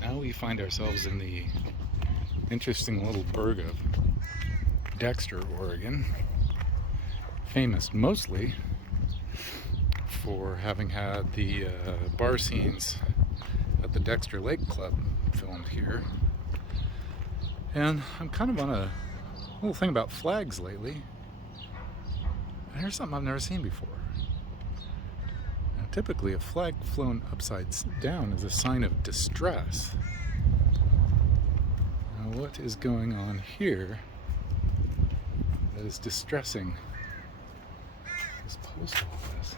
Now we find ourselves in the interesting little burg of Dexter, Oregon, famous mostly for having had the bar scenes at the Dexter Lake Club filmed here. And I'm kind of on a little thing about flags lately. And here's something I've never seen before. Now, typically, a flag flown upside down is a sign of distress. Now, what is going on here that is distressing this post office?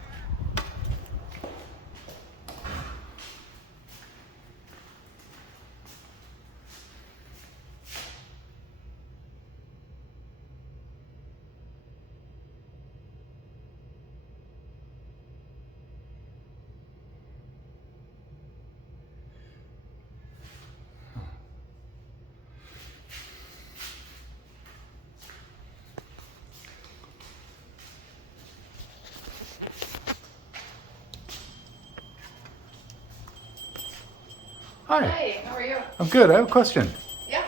Hi. Hey, how are you? I'm good. I have a question. Yeah.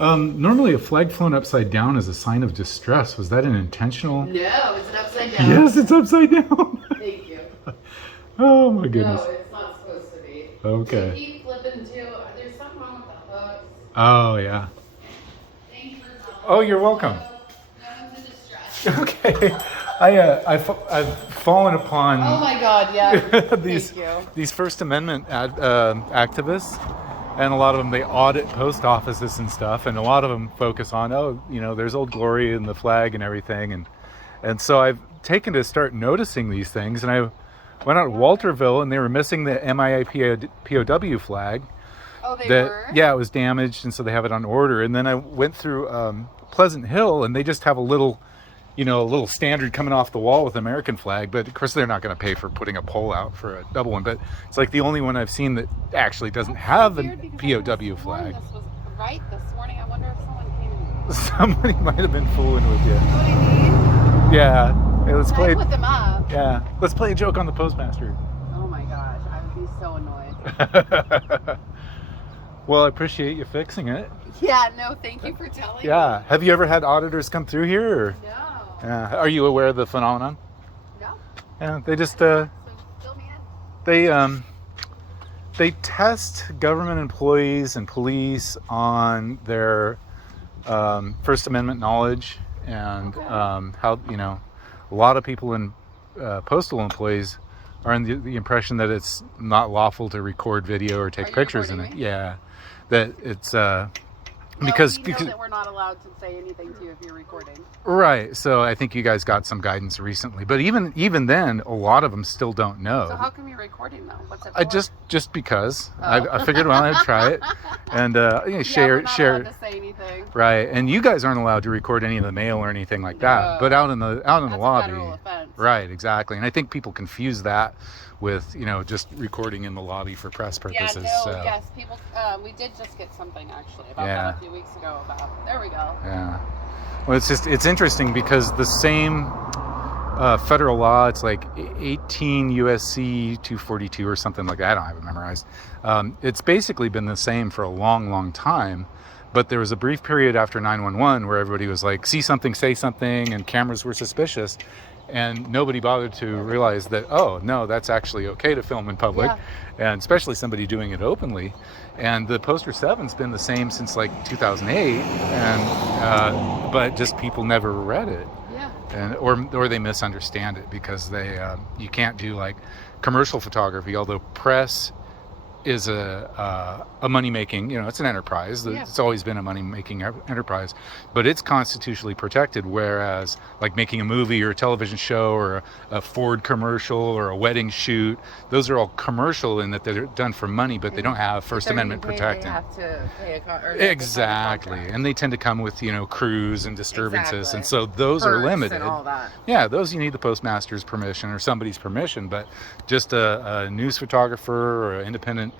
Normally a flag flown upside down is a sign of distress. Was that an intentional? No, is it upside down? Yes, it's upside down. Thank you. Oh my goodness. No, it's not supposed to be. Okay. They keep flipping too. There's something wrong with the hooks. Oh yeah. Thank you for telling Oh, you're welcome. No one's in distress. Okay. I've fallen upon Oh my God, yeah. these First Amendment activists, and a lot of them, they audit post offices and stuff, and a lot of them focus on, there's Old Glory and the flag and everything, and so I've taken to start noticing these things, and I went out to Walterville, and they were missing the MIA POW flag. Oh, they were? Yeah, it was damaged, and so they have it on order. And then I went through Pleasant Hill, and they just have a little standard coming off the wall with the American flag, but of course they're not going to pay for putting a pole out for a double one. But it's like the only one I've seen that actually doesn't have a POW flag. This was right this morning. I wonder if someone came in. Somebody might have been fooling with you. You know what I mean? Yeah. Hey, let's play. I put them up. Yeah. Let's play a joke on the postmaster. Oh my gosh, I would be so annoyed. Well, I appreciate you fixing it. Yeah, no, thank you for telling me. Yeah. Have you ever had auditors come through here? Or? No. Are you aware of the phenomenon? No. Yeah, they just So fill me in. they test government employees and police on their First Amendment knowledge, and how a lot of people in postal employees are in the impression that it's not lawful to record video or take pictures in it. Me? Yeah, that it's because that we're not allowed to say anything to you if you're recording. Right. So I think you guys got some guidance recently, but even then, a lot of them still don't know. So how come you're recording though? What's it for? I just because I figured I'd try it and share. We're not allowed to say anything. Right. And you guys aren't allowed to record any of the mail or anything like that. But out in the lobby. A federal offense. Right. Exactly. And I think people confuse that with just recording in the lobby for press purposes. Yeah. No. So. Yes. People. We did just get something actually about that a few weeks ago. There we go. Yeah. Well, it's interesting because the same federal law, it's like 18 USC 242 or something like that. I don't have it memorized. It's basically been the same for a long, long time. But there was a brief period after 911 where everybody was like, see something, say something, and cameras were suspicious. And nobody bothered to realize that, oh, no, that's actually okay to film in public, and especially somebody doing it openly. And the Poster 7's been the same since like 2008, and but just people never read it. Yeah. And or they misunderstand it because you can't do like commercial photography, although press is a money-making, it's an enterprise. It's always been a money-making enterprise, but it's constitutionally protected, whereas like making a movie or a television show or a Ford commercial or a wedding shoot, those are all commercial in that they're done for money, but they don't have First Amendment protection. They have to pay Exactly. And they tend to come with, crews and disturbances, and so those Perks are limited. and all that. Yeah, those you need the postmaster's permission or somebody's permission, but just a news photographer or an independent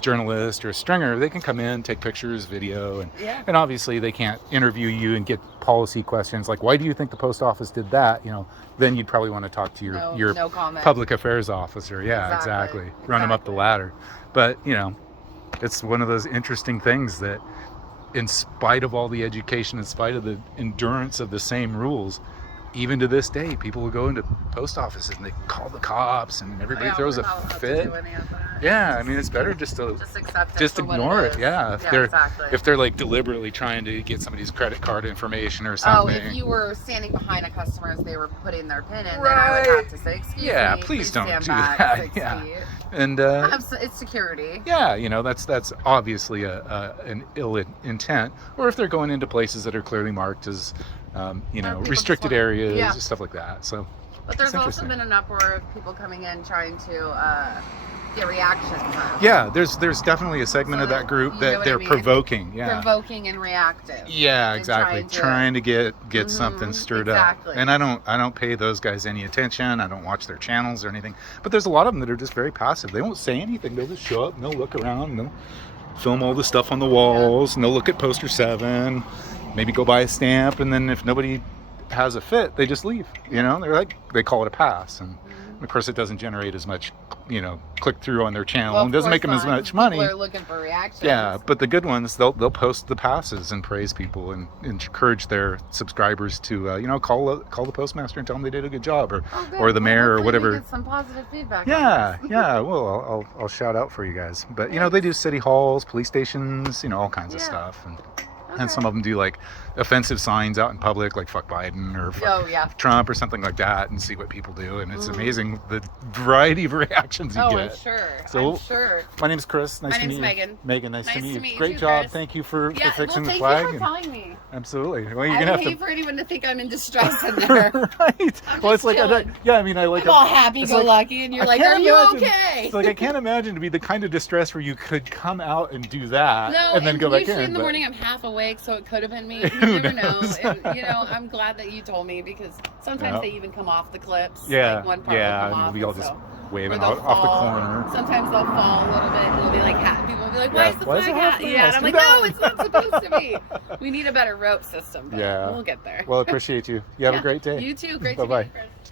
journalist or a stringer, they can come in, take pictures, video, and obviously they can't interview you and get policy questions like, why do you think the post office did that? Then you'd probably want to talk to your no comment. public affairs officer. Yeah, exactly. Run them up the ladder. But it's one of those interesting things that, in spite of all the education, in spite of the endurance of the same rules, even to this day, people will go into post offices and they call the cops, and everybody throws a fit. Yeah, I mean, it's better just to accept it, just ignore it. Yeah, if they're like deliberately trying to get somebody's credit card information or something. Oh, if you were standing behind a customer as they were putting their PIN in, then I would have to say, excuse me, please don't stand do back that. 6 Yeah, feet. and It's security. yeah, you know, that's obviously an ill intent. Or if they're going into places that are clearly marked as you know, restricted areas, stuff like that. So, but there's also been an uproar of people coming in trying to get reactions. Yeah, there's definitely a segment of that group that they're provoking. Yeah, provoking and reactive. Yeah, exactly. Trying to get something stirred up. And I don't pay those guys any attention. I don't watch their channels or anything. But there's a lot of them that are just very passive. They won't say anything. They'll just show up and they'll look around and they'll film all the stuff on the walls and they'll look at poster 7. Maybe go buy a stamp, and then if nobody has a fit, they just leave. You know, they call it a pass, and of course it doesn't generate as much, you know, click through on their channel, and doesn't make them as much money. People are looking for reactions. Yeah, but the good ones, they'll post the passes and praise people and encourage their subscribers to you know, call the postmaster and tell them they did a good job, or the mayor or whatever. Get some positive feedback. Yeah, yeah. Well, I'll shout out for you guys, but you know, they do city halls, police stations, you know, all kinds of stuff. And some of them do like offensive signs out in public, like fuck Biden or fuck Trump or something like that, and see what people do. And it's amazing the variety of reactions you get. I'm sure. So, I'm sure. My name's Chris. Nice to meet you. Megan. Megan, nice to meet you. Meet Great you, job. Chris. Thank you for fixing the thank flag. Thank you for calling me. Absolutely. Well, you're I gonna would have hate for anyone to think I'm in distress in there. Right. Well, it's like I like. I'm all happy-go-lucky, and you're like, "Are you okay?" It's like I can't imagine to be the kind of distress where you could come out and do that and then go back in. Usually in the morning I'm half awake, so it could have been me. You never know. And, you know, I'm glad that you told me, because sometimes they even come off the clips. Yeah. Like one part will come off, we all just waving off the corner. Sometimes they'll fall a little bit, and it'll be like hat. People will be like, "Why is the flag hat?" Yeah, and I'm like, no, "No, it's not supposed to be." We need a better rope system. But we'll get there. Well, I appreciate you. You have a great day. You too. Great Bye-bye. to meet you, Chris.